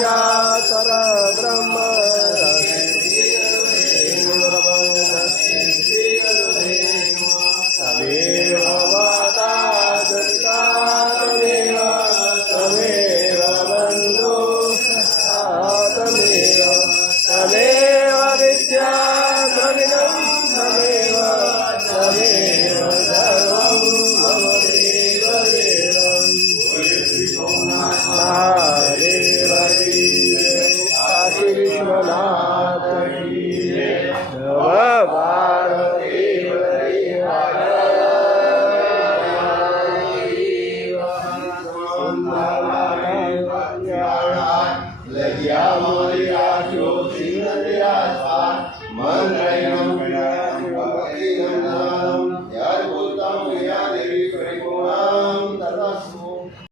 विद्याक्षर ब्रह्म तमेव माता दुर्गा तमेव तमेव बन्धु तमेव तमेव विद्या द्रविणं तमेव तमेव सर्वं मम देव देवम् महादेव काशी विश्वनाथ की नमः भारती वृंदावन